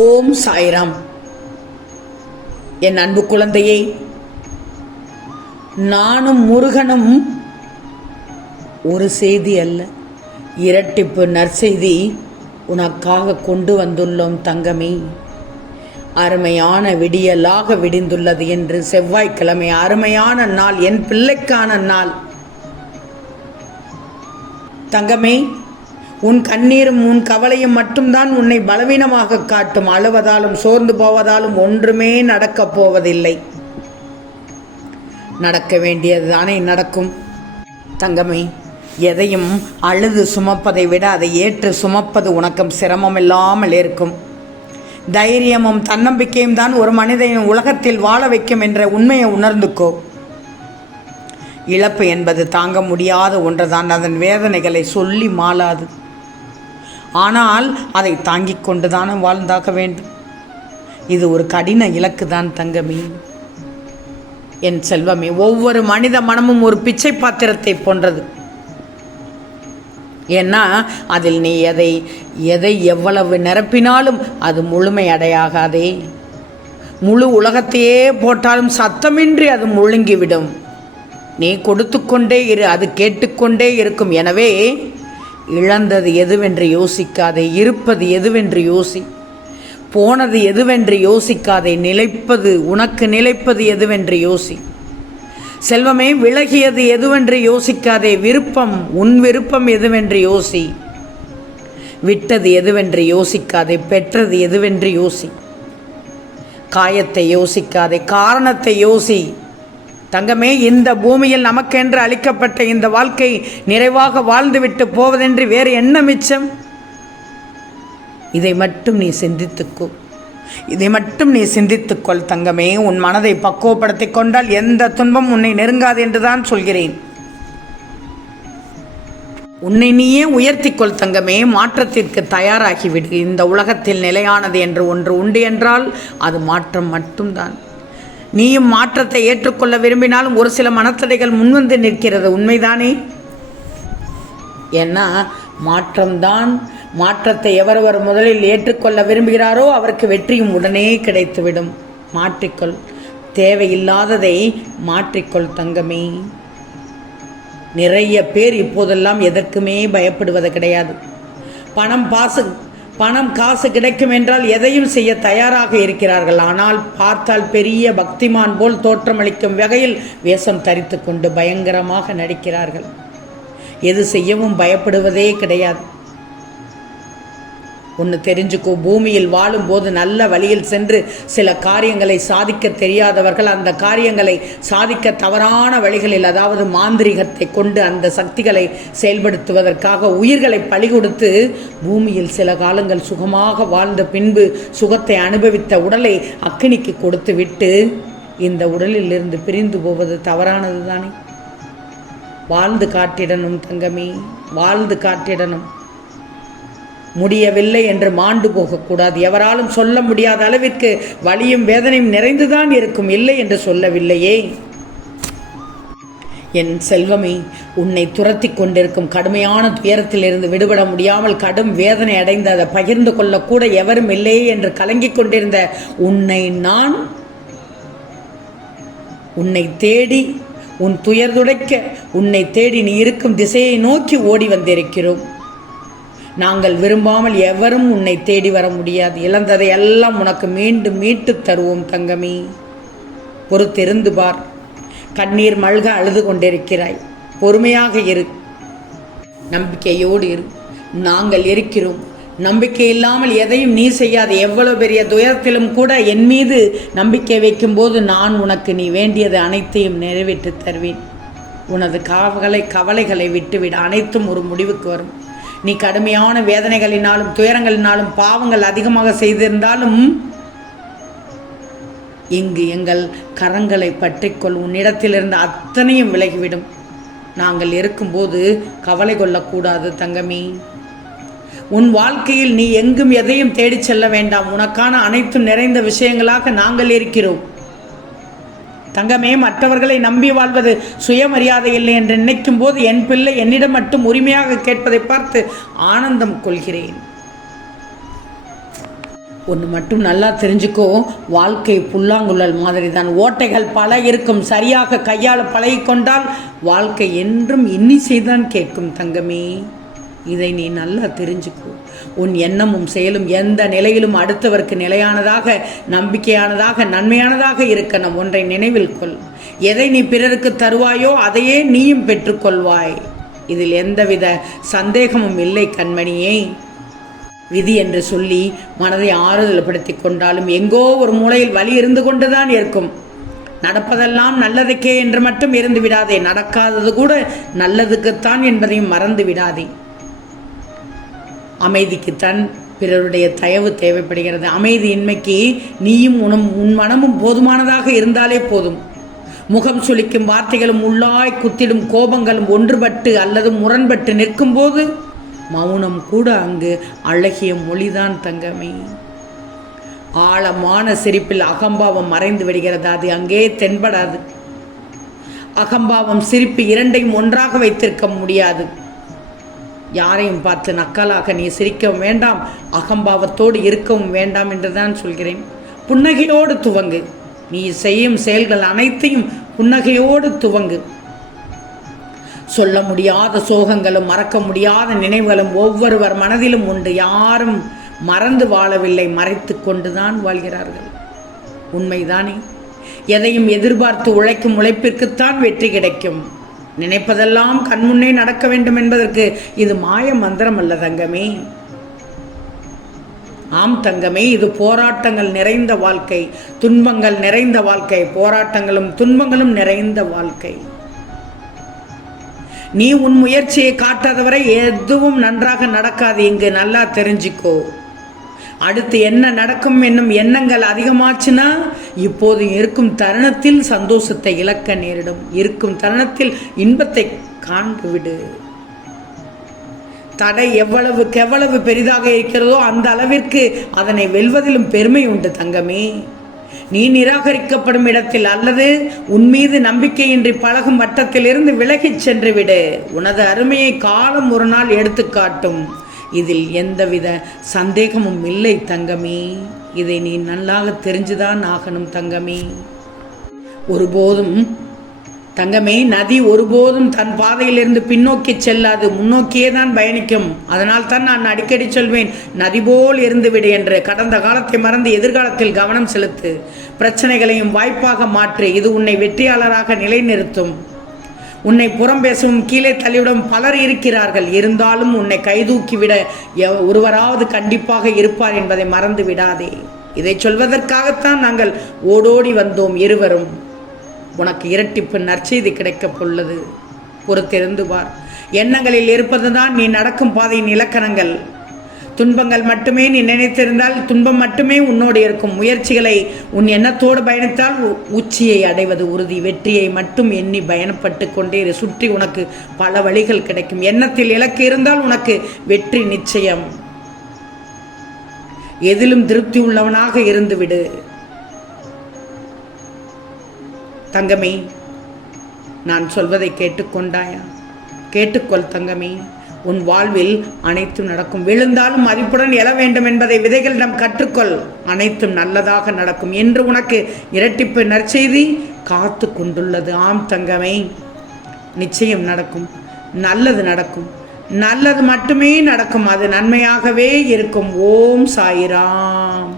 ஓம் சாய்ராம். என் அன்பு குழந்தையை, நானும் முருகனும் ஒரு செய்தி அல்ல, இரட்டிப்பு நற்செய்தி உனக்காக கொண்டு வந்துள்ளோம் தங்கமே. அருமையான விடியலாக விடிந்துள்ளது என்று செவ்வாய்க்கிழமை அருமையான நாள், என் பிள்ளைக்கான நாள். தங்கமே, உன் கண்ணீரும் உன் கவலையும் மட்டும்தான் உன்னை பலவீனமாக காட்டும். அழுவதாலும் சோர்ந்து போவதாலும் ஒன்றுமே நடக்கப் போவதில்லை. நடக்க வேண்டியது தானே நடக்கும். தங்கமே, எதையும் அழுது சுமப்பதை விட அதை ஏற்று சுமப்பது உனக்கும் சிரமம் இல்லாமல் இருக்கும். தைரியமும் தன்னம்பிக்கையும் தான் ஒரு மனிதனின் உலகத்தில் வாழ வைக்கும் என்ற உண்மையை உணர்ந்துக்கோ. இழப்பு என்பது தாங்க முடியாத ஒன்றுதான். அதன் வேதனைகளை சொல்லி மாளாது. ஆனால் அதை தாங்கிக் கொண்டுதானே வாழ்ந்தாக வேண்டும். இது ஒரு கடின இலக்கு தான் தங்கமே. என் செல்வமே, ஒவ்வொரு மனித மனமும் ஒரு பிச்சை பாத்திரத்தை போன்றது. ஏன்னா அதில் நீ எதை எவ்வளவு நிரப்பினாலும் அது முழுமை அடையாகாதே. முழு உலகத்தையே போட்டாலும் சத்தமின்றி அது முழுங்கிவிடும். நீ கொடுத்து கொண்டே இரு, அது கேட்டுக்கொண்டே இருக்கும். எனவே இழந்தது எதுவென்று யோசிக்காதே, இருப்பது எதுவென்று யோசி. போனது எதுவென்று யோசிக்காதே, உனக்கு நிலைப்பது எதுவென்று யோசி. செல்வமே, விலகியது எதுவென்று யோசிக்காதே, உன் விருப்பம் எதுவென்று யோசி. விட்டது எதுவென்று யோசிக்காதே, பெற்றது எதுவென்று யோசி. காயத்தை யோசிக்காதே, காரணத்தை யோசி. தங்கமே, இந்த பூமியில் நமக்கென்று அளிக்கப்பட்ட இந்த வாழ்க்கை நிறைவாக வாழ்ந்துவிட்டு போவதென்று வேறு என்ன மிச்சம்? இதை மட்டும் நீ சிந்தித்துக்கொள் தங்கமே. உன் மனதை பக்குவப்படுத்திக் கொண்டால் எந்த துன்பம் உன்னை நெருங்காது என்றுதான் சொல்கிறேன். உன்னை நீயே உயர்த்திக்கொள் தங்கமே. மாற்றத்திற்கு தயாராகிவிடு. இந்த உலகத்தில் நிலையானது என்று ஒன்று உண்டு என்றால் அது மாற்றம் மட்டும்தான். நீயும் மாற்றத்தை ஏற்றுக்கொள்ள விரும்பினாலும் ஒரு சில மனத்தடைகள் முன்வந்து நிற்கிறது. உண்மைதானே? ஏன்னா மாற்றத்தை எவரவர் முதலில் ஏற்றுக்கொள்ள விரும்புகிறாரோ அவருக்கு வெற்றியும் உடனே கிடைத்துவிடும். மாற்றிக்கொள். தேவையில்லாததை மாற்றிக்கொள் தங்கமே. நிறைய பேர் இப்போதெல்லாம் எதற்குமே பயப்படுவது கிடையாது. பணம் காசு கிடைக்கும் என்றால் எதையும் செய்ய தயாராக இருக்கிறார்கள். ஆனால் பார்த்தால் பெரிய பக்திமான் போல் தோற்றமளிக்கும் வகையில் வேஷம் தரித்து கொண்டு பயங்கரமாக நடிக்கிறார்கள். எது செய்யவும் பயப்படுவதே கிடையாது. ஒன்று தெரிஞ்சுக்கோ, பூமியில் வாழும்போது நல்ல வழியில் சென்று சில காரியங்களை சாதிக்க தெரியாதவர்கள் அந்த காரியங்களை சாதிக்க தவறான வழிகளில், அதாவது மாந்திரிகத்தை கொண்டு அந்த சக்திகளை செயல்படுத்துவதற்காக உயிர்களை பலி கொடுத்து பூமியில் சில காலங்கள் சுகமாக வாழ்ந்த பின்பு சுகத்தை அனுபவித்த உடலை அக்கினிக்கு கொடுத்து விட்டு இந்த உடலில் இருந்து பிரிந்து போவது தவறானது தானே? வாழ்ந்து காட்டிடணும் தங்கமே, வாழ்ந்து காட்டிடணும். முடியவில்லை என்று மாண்டு போகக்கூடாது. எவராலும் சொல்ல முடியாத அளவிற்கு வலியும் வேதனையும் நிறைந்துதான் இருக்கும். இல்லை என்று சொல்லவில்லையே. என் செல்வமே, உன்னை துரத்தி கொண்டிருக்கும் கடுமையான துயரத்திலிருந்து விடுபட முடியாமல் கடும் வேதனை அடைந்து அதை பகிர்ந்து கொள்ளக்கூட எவரும் இல்லையே என்று கலங்கிக் கொண்டிருந்த உன்னை தேடி, உன் துயர் துடைக்க உன்னை தேடி நீ இருக்கும் திசையை நோக்கி ஓடி வந்திருக்கிறோம். நாங்கள் விரும்பாமல் எவரும் உன்னை தேடி வர முடியாது. இழந்ததை எல்லாம் உனக்கு மீண்டும் மீட்டு தருவோம் தங்கமே. பொறுத்திருந்து பார். கண்ணீர் மல்க அழுது கொண்டிருக்கிறாய். பொறுமையாக இரு, நம்பிக்கையோடு இரு. நாங்கள் இருக்கிறோம். நம்பிக்கை இல்லாமல் எதையும் நீ செய்யாது. எவ்வளவு பெரிய துயரத்திலும் கூட என் மீது நம்பிக்கை வைக்கும் போது நான் உனக்கு நீ வேண்டியது அனைத்தையும் நிறைவேற்றி தருவேன். உனது கவலைகளை விட்டுவிட. அனைத்தும் ஒரு முடிவுக்கு வரும். நீ கடுமையான வேதனைகளினாலும் துயரங்களினாலும் பாவங்கள் அதிகமாக செய்திருந்தாலும் இங்கு எங்கள் கரங்களை பற்றிக்கொள். உன்னிடத்திலிருந்து அத்தனையும் விலகிவிடும். நாங்கள் இருக்கும்போது கவலை கொள்ளக்கூடாது தங்கமே. உன் வாழ்க்கையில் நீ எங்கும் எதையும் தேடிச் செல்ல வேண்டாம். உனக்கான அனைத்தும் நிறைந்த விஷயங்களாக நாங்கள் இருக்கிறோம் தங்கமே. மற்றவர்களை நம்பி வாழ்வது சுயமரியாதை இல்லை என்று நினைக்கும் போது என் பிள்ளை என்னிடம் மட்டும் உரிமையாக கேட்பதை பார்த்து ஆனந்தம் கொள்கிறேன். ஒன்று மட்டும் நல்லா தெரிஞ்சுக்கோ, வாழ்க்கை புல்லாங்குழல் மாதிரி தான். ஓட்டைகள் பல இருக்கும். சரியாக கையால் பழகிக்கொண்டால் வாழ்க்கை என்றும் இன்னிசைதான் கேட்கும் தங்கமே. இதை நீ நல்லா தெரிஞ்சுக்கோ. உன் எண்ணமும் செயலும் எந்த நிலையிலும் அடுத்தவருக்கு நிலையானதாக, நம்பிக்கையானதாக, நன்மையானதாக இருக்கணும். ஒன்றை நினைவில் கொள், எதை நீ பிறருக்கு தருவாயோ அதையே நீயும் பெற்றுக்கொள்வாய். இதில் எந்தவித சந்தேகமும் இல்லை கண்மணியே. விதி என்று சொல்லி மனதை ஆறுதல் படுத்தி கொண்டாலும் எங்கோ ஒரு மூலையில் வலி இருந்து கொண்டுதான் இருக்கும். நடப்பதெல்லாம் நல்லதுக்கே என்று மட்டும் இருந்து விடாதே. நடக்காதது கூட நல்லதுக்குத்தான் என்பதையும் மறந்து விடாதே. அமைதிக்குத்தான் பிறருடைய தயவு தேவைப்படுகிறது. அமைதியின்மைக்கு நீயும் உன் மனமும் போதுமானதாக இருந்தாலே போதும். முகம் சுளிக்கும் வார்த்தைகளும் உள்ளாய் குத்திடும் கோபங்களும் ஒன்றுபட்டு அல்லது முரண்பட்டு நிற்கும் போது மௌனம் கூட அங்கு அழகிய மொழிதான் தங்கமே. ஆழமான சிரிப்பில் அகம்பாவம் மறைந்து விடுகிறது. அது அங்கே தென்படாது. அகம்பாவம் சிரிப்பு இரண்டையும் ஒன்றாக வைத்திருக்க முடியாது. யாரையும் பார்த்து நக்கலாக நீ சிரிக்கவும் வேண்டாம், அகம்பாவத்தோடு இருக்கவும் வேண்டாம் என்றுதான் சொல்கிறேன். புன்னகையோடு துவங்கு. நீ செய்யும் செயல்கள் அனைத்தையும் புன்னகையோடு துவங்கு. சொல்ல முடியாத சோகங்களும் மறக்க முடியாத நினைவுகளும் ஒவ்வொருவர் மனதிலும் உண்டு. யாரும் மறந்து வாழவில்லை, மறைத்து கொண்டுதான் வாழ்கிறார்கள். உண்மைதானே? எதையும் எதிர்பார்த்து உழைக்கும் உழைப்பிற்குத்தான் வெற்றி கிடைக்கும். நினைப்பதெல்லாம் கண்முன்னே நடக்க வேண்டும் என்பதற்கு இது மாய மந்திரம் அல்ல தங்கமே. ஆம் தங்கமே, இது போராட்டங்கள் நிறைந்த வாழ்க்கை, துன்பங்கள் நிறைந்த வாழ்க்கை, போராட்டங்களும் துன்பங்களும் நிறைந்த வாழ்க்கை. நீ உன் முயற்சியை காட்டாதவரை எதுவும் நன்றாக நடக்காது. இங்கு நல்லா தெரிஞ்சுக்கோ. அடுத்து என்ன நடக்கும் என்னும் எண்ணங்கள் அதிகமாச்சுன்னா இப்போது இருக்கும் தருணத்தில் சந்தோஷத்தை இழக்க நேரிடும். இருக்கும் தருணத்தில் இன்பத்தை காண்டு விடு. தடை எவ்வளவுக்கு எவ்வளவு பெரிதாக இருக்கிறதோ அந்த அளவிற்கு அதனை வெல்வதிலும் பெருமை உண்டு தங்கமே. நீ நிராகரிக்கப்படும் இடத்தில் அல்லது உன்மீது நம்பிக்கையின்றி பழகும் வட்டத்தில் இருந்து விலகிச் சென்று விடு. உனது அருமையை காலம் ஒரு நாள் எடுத்து காட்டும். இதில் எந்தவித சந்தேகமும் இல்லை தங்கமே. இதை நீ நல்லாக தெரிஞ்சுதான் ஆகணும் தங்கமே. ஒருபோதும் தங்கமே, நதி ஒருபோதும் தன் பாதையிலிருந்து பின்னோக்கி செல்லாது, முன்னோக்கியே தான் பயணிக்கும். அதனால் தான் நான் அடிக்கடி சொல்வேன், நதி போல் இருந்துவிடு என்று. கடந்த காலத்தை மறந்து எதிர்காலத்தில் கவனம் செலுத்து. பிரச்சனைகளையும் வாய்ப்பாக மாற்று. இது உன்னை வெற்றியாளராக நிலைநிறுத்தும். உன்னை புறம் பேசவும் கீழே தள்ளிவிடும் பலர் இருக்கிறார்கள். இருந்தாலும் உன்னை கைதூக்கிவிட ஒருவராவது கண்டிப்பாக இருப்பார் என்பதை மறந்து விடாதே. இதை சொல்வதற்காகத்தான் நாங்கள் ஓடோடி வந்தோம் இருவரும். உனக்கு இரட்டிப்பு நற்செய்தி கிடைக்கப் உள்ளது. பொறுத்திருந்து பார். எண்ணங்களில் இருப்பதுதான் நீ நடக்கும் பாதையின் இலக்கணங்கள். துன்பங்கள் மட்டுமே நீ நினைத்திருந்தால் துன்பம் மட்டுமே உன்னோடு இருக்கும். முயற்சிகளை உன் எண்ணத்தோடு பயணித்தால் உச்சியை அடைவது உறுதி. வெற்றியை மட்டும் எண்ணி பயணப்பட்டு கொண்டே சுற்றி உனக்கு பல வழிகள் கிடைக்கும். எண்ணத்தில் இலக்கு இருந்தால் உனக்கு வெற்றி நிச்சயம். எதிலும் திருப்தி உள்ளவனாக இருந்துவிடு தங்கமே. நான் சொல்வதை கேட்டுக்கொண்டாயா? கேட்டுக்கொள் தங்கமே. உன் வாழ்வில் அனைத்தும் நடக்கும். விழுந்தாலும் மதிப்புடன் எழ வேண்டும் என்பதை விதைகளிடம் கற்றுக்கொள். அனைத்தும் நல்லதாக நடக்கும் என்று உனக்கு இரட்டிப்பு நற்செய்தி காத்து கொண்டுள்ளது. ஆம் தங்கமே, நிச்சயம் நடக்கும். நல்லது நடக்கும். நல்லது மட்டுமே நடக்கும். அது நன்மையாகவே இருக்கும். ஓம் சாயிராம்.